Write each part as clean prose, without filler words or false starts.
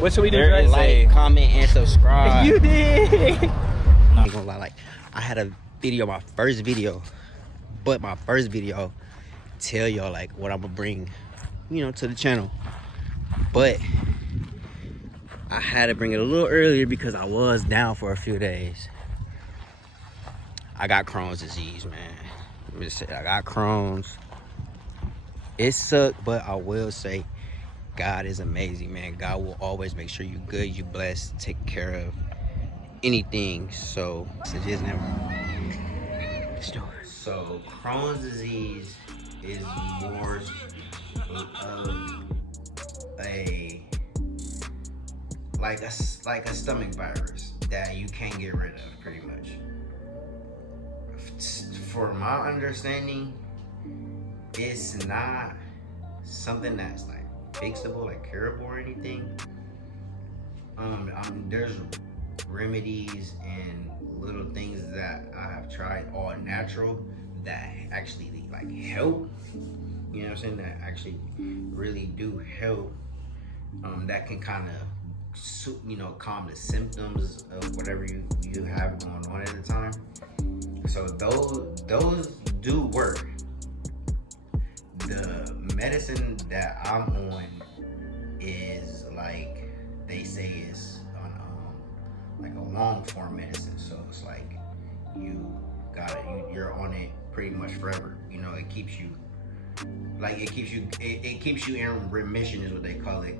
What should we do? Like, comment, and subscribe. You did. I ain't gonna lie, like, I had a video, my first video, tell y'all like what I'm gonna bring, to the channel. But I had to bring it a little earlier because I was down for a few days. I got Crohn's disease, man. Let me just say, I got Crohn's. It sucked, but I will say God is amazing, man. God will always make sure you good, you blessed, take care of anything. So So Crohn's disease is more of a stomach virus that you can't get rid of, pretty much. For my understanding, it's not something that's like fixable, like curable or anything. There's remedies and little things that I have tried, all natural, that actually like help. You know what I'm saying? That actually really do help. That can kind of, calm the symptoms of whatever you have going on at the time. So those do work. The medicine that I'm on is like they say is on like a long form medicine. So it's like you're on it pretty much forever. It keeps you it keeps you in remission is what they call it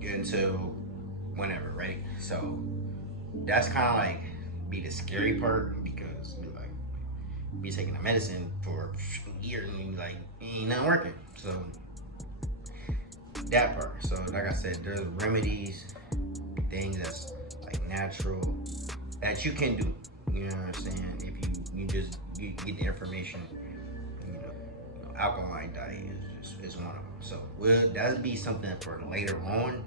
until whenever, right? So that's kind of like be the scary part, because be taking the medicine for a year and ain't nothing working. So that part. So like I said, there's remedies, things that's like natural that you can do. You know what I'm saying? If you get the information. Alkaline diet is one of them. So that'll be something for later on.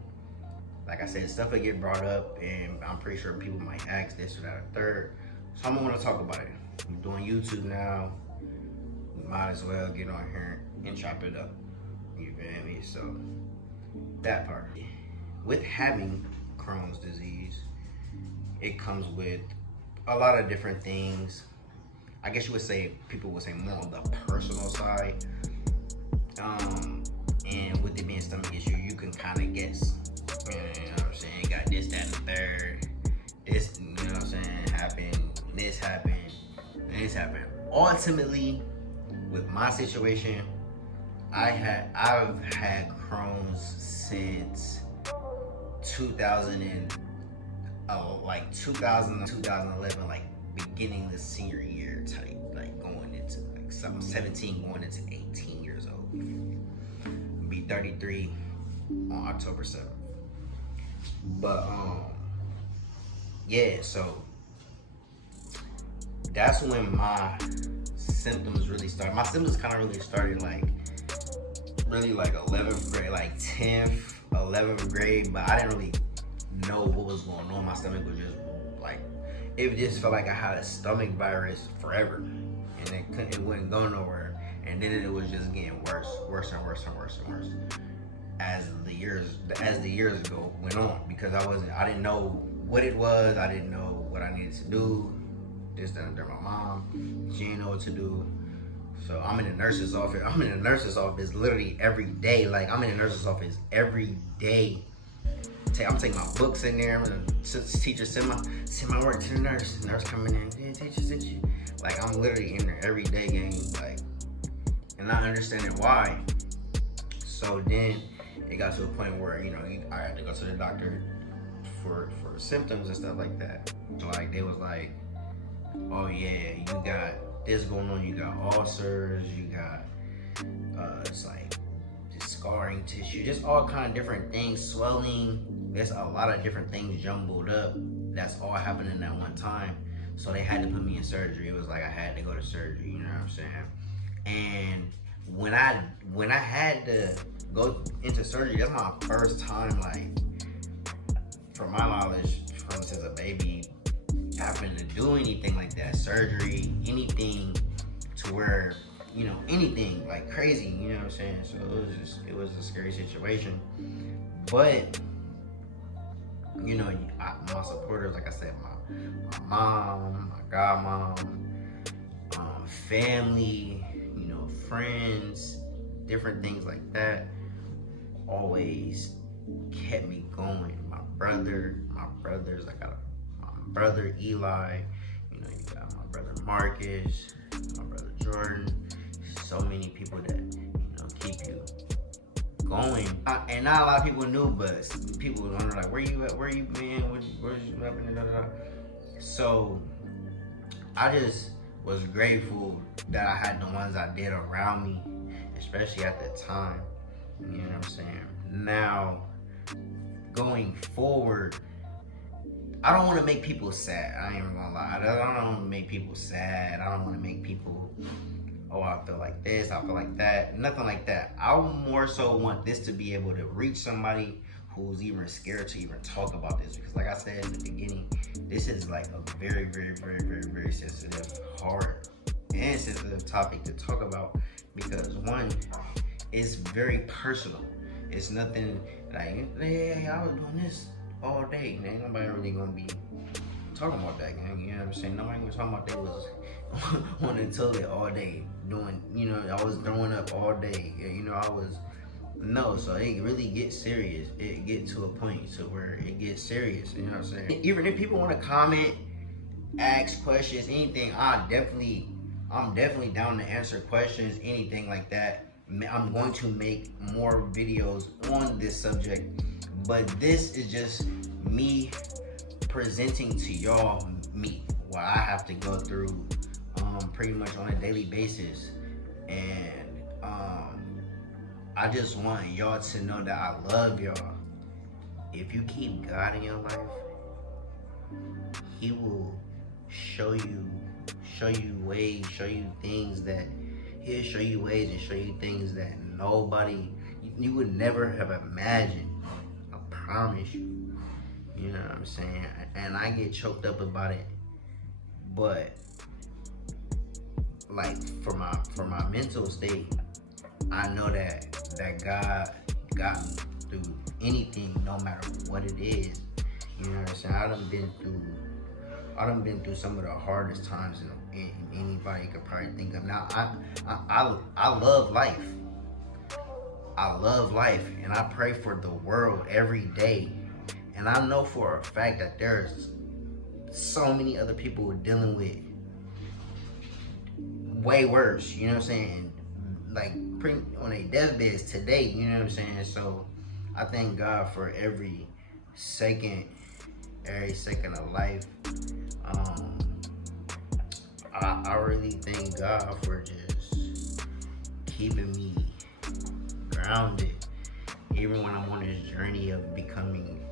Like I said, stuff will get brought up, and I'm pretty sure people might ask this or that or third. So I'm gonna want to talk about it. I'm doing YouTube now. Might as well get on here and chop it up. You feel me? So that part. With having Crohn's disease, it comes with a lot of different things. I guess people would say more on the personal side. And with it being stomach issue, you can kind of guess. You know what I'm saying? Got this, that, and the third. This, you know what I'm saying, happened. This happened. And this happened. Ultimately, with my situation, I've had Crohn's since 2011, like beginning the senior year type, like going into like 17 going into 18 years old. I'll be 33 on October 7th. But yeah, so that's when my symptoms really started. My symptoms kind of really started like 11th grade, like 10th, 11th grade, but I didn't really know what was going on. My stomach was just like, it just felt like I had a stomach virus forever, and it wouldn't go nowhere. And then it was just getting worse and worse as the years went on, because I didn't know what it was. I didn't know what I needed to do. This, that, and my mom, she didn't know what to do. So I'm in the nurse's office literally every day. Like, I'm in the nurse's office every day. I'm taking my books in there. Teacher send my work to the nurse. The nurse coming in. Yeah, teacher sent you. Like, I'm literally in there every day, gang. Like, and not understanding why. So then it got to a point where I had to go to the doctor for symptoms and stuff like that. Like, they was like, oh yeah, you got this going on. You got ulcers. You got it's like just scarring tissue, just all kind of different things, swelling. There's a lot of different things jumbled up. That's all happening at one time. So they had to put me in surgery. It was like I had to go to surgery. You know what I'm saying? And when I had to go into surgery, that's my first time, like, from my knowledge, since a baby, having to do anything like that, surgery, anything to where, anything like crazy, you know what I'm saying? So it was a scary situation. But You know, my supporters, like I said, my mom, my godmom, family, you know, friends, different things like that, always kept me going. My brothers, I got my brother Eli, you know, you got my brother Marcus, my brother Jordan, so many people that, you know, keep you going. And not a lot of people knew, but people were like, where you at, where you been, where's you happening, so I just was grateful that I had the ones I did around me, especially at the time. You know what I'm saying? Now, going forward, I don't want to make people sad. I ain't even gonna lie. I don't want to make people sad. I don't want to make people, oh, I feel like this, I feel like that. Nothing like that. I more so want this to be able to reach somebody who's even scared to even talk about this. Because like I said in the beginning, this is like a very, very, very, very, very sensitive, hard, and sensitive topic to talk about. Because one, it's very personal. It's nothing like, hey, I was doing this all day. Ain't nobody really gonna be talking about that, gang. You know what I'm saying? Nobody was talking about they was on the toilet all day doing, you know, I was throwing up all day. You know, I was, no, so it really gets serious. It get to a point to where it gets serious, you know what I'm saying? Even if people want to comment, ask questions, anything, I'm definitely down to answer questions, anything like that. I'm going to make more videos on this subject, but this is just me presenting to y'all me, what I have to go through pretty much on a daily basis. And I just want y'all to know that I love y'all. If you keep God in your life, He will show you ways, show you things that He'll show you ways and show you things that nobody, you would never have imagined. I promise you. You know what I'm saying? And I get choked up about it, but like for my mental state, I know that God got me through anything, no matter what it is. You know what I'm saying? I done been through some of the hardest times in anybody could probably think of. Now I love life. I love life, and I pray for the world every day. And I know for a fact that there's so many other people dealing with way worse, you know what I'm saying? Like on their deathbeds today, you know what I'm saying? So I thank God for every second of life. I really thank God for just keeping me grounded, even when I'm on this journey of becoming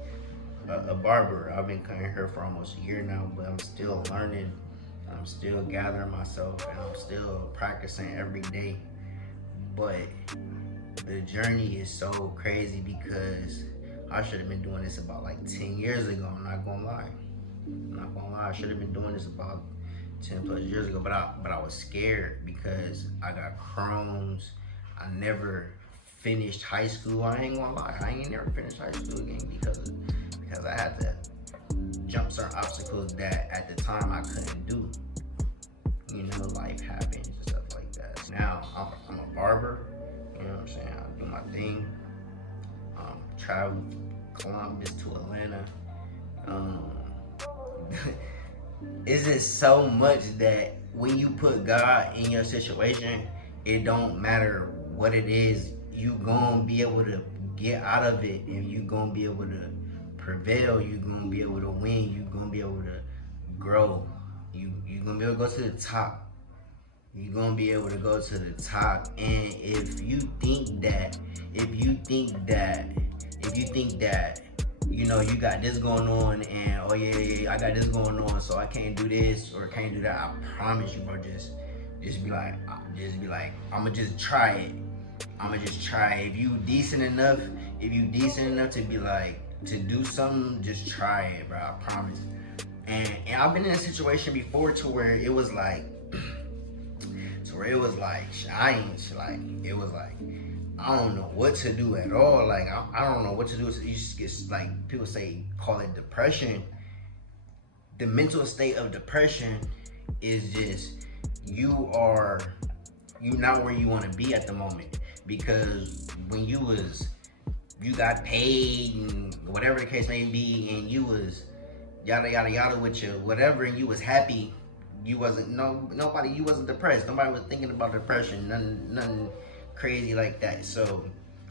a barber. I've been coming here for almost a year now, but I'm still learning. I'm still gathering myself, and I'm still practicing every day. But the journey is so crazy because I should have been doing this about like 10 years ago. I'm not gonna lie. I should have been doing this about 10 plus years ago, but I was scared because I got Crohn's. I never finished high school. I ain't gonna lie. I ain't never finished high school again because I had to jump certain obstacles that at the time I couldn't do. You know, life happens and stuff like that. Now I'm a barber. You know what I'm saying? I do my thing. Travel Columbus to Atlanta. It's just so much that when you put God in your situation, it don't matter what it is, you gonna be able to get out of it, and you gonna be able to prevail, you gonna be able to win, you gonna be able to grow, you gonna be able to go to the top. You're gonna be able to go to the top. And if you think that, you know, you got this going on, and oh yeah, I got this going on, so I can't do this or can't do that, I promise you, bro, just be like, I'ma just try it. If you decent enough to be like, to do something, just try it, bro, I promise. And I've been in a situation before to where it was like, I don't know what to do at all. Like I don't know what to do. You just get, like, people say, call it depression. The mental state of depression is just you not where you want to be at the moment, because when you got paid and whatever the case may be, and you was yada yada yada with your whatever, and you was happy, you wasn't you wasn't depressed. Nobody was thinking about depression, nothing crazy like that. So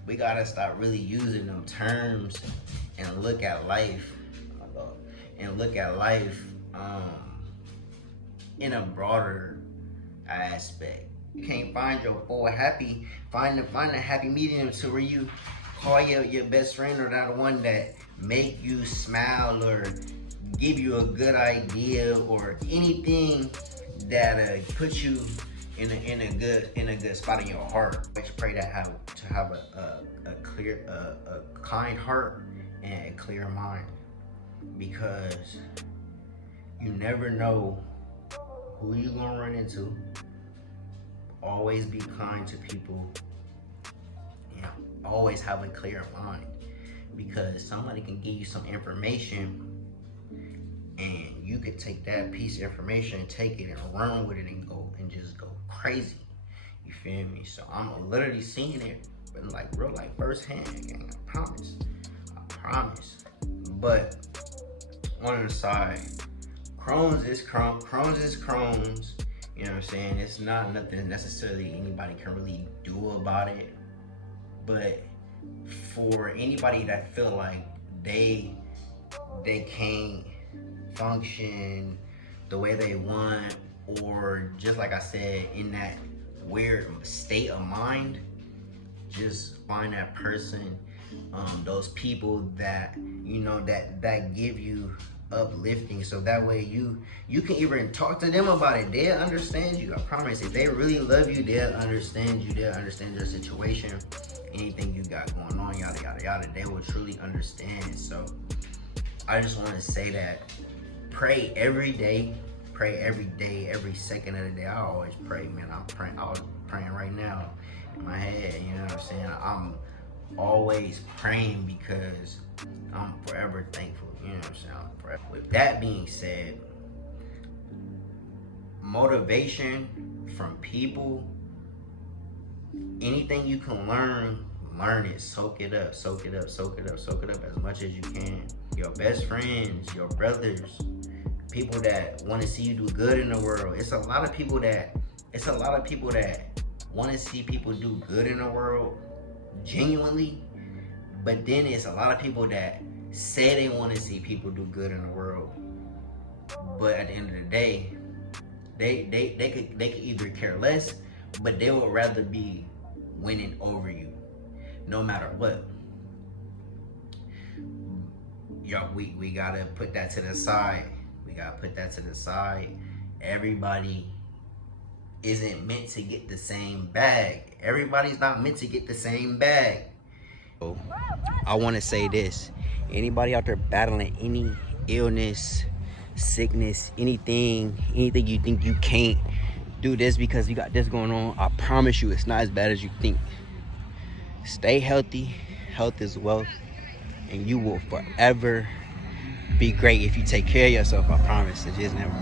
we gotta start really using them terms and look at life in a broader aspect. You can't find your full happy, find a happy medium to where you call your best friend, or that one that make you smile or give you a good idea, or anything that puts you in a good spot in your heart. I pray to have a clear, a kind heart and a clear mind, because you never know who you're gonna run into. Always be kind to people. Always have a clear mind, because somebody can give you some information and you could take that piece of information, take it and run with it and just go crazy. You feel me? So I'm literally seeing it in like real life, firsthand, gang. I promise. But on the side, Crohn's is Crohn's. You know what I'm saying? It's not nothing necessarily anybody can really do about it. But for anybody that feel like they can't function the way they want, or just like I said, in that weird state of mind, just find that person, those people that that give you uplifting, so that way you can even talk to them about it. They'll understand you. I promise. If they really love you, they'll understand you. They'll understand your situation, anything you got going on, yada yada yada. They will truly understand. So I just want to say that pray every day, every second of the day. I always pray, man. I was praying right now in my head. You know what I'm saying? I'm always praying because I'm forever thankful. You know what I'm saying? With that being said, motivation from people, anything you can learn it, soak it up as much as you can. Your best friends, your brothers, people that want to see you do good in the world. It's a lot of people that want to see people do good in the world genuinely, but then it's a lot of people that say they want to see people do good in the world, but at the end of the day, they could either care less, but they would rather be winning over you, no matter what. Yo, we gotta put that to the side. Everybody isn't meant to get the same bag. Everybody's not meant to get the same bag. So I want to say this. Anybody out there battling any illness, sickness, anything you think you can't do this because you got this going on, I promise you it's not as bad as you think. Stay healthy. Health is wealth, and you will forever be great if you take care of yourself. I promise. It just never.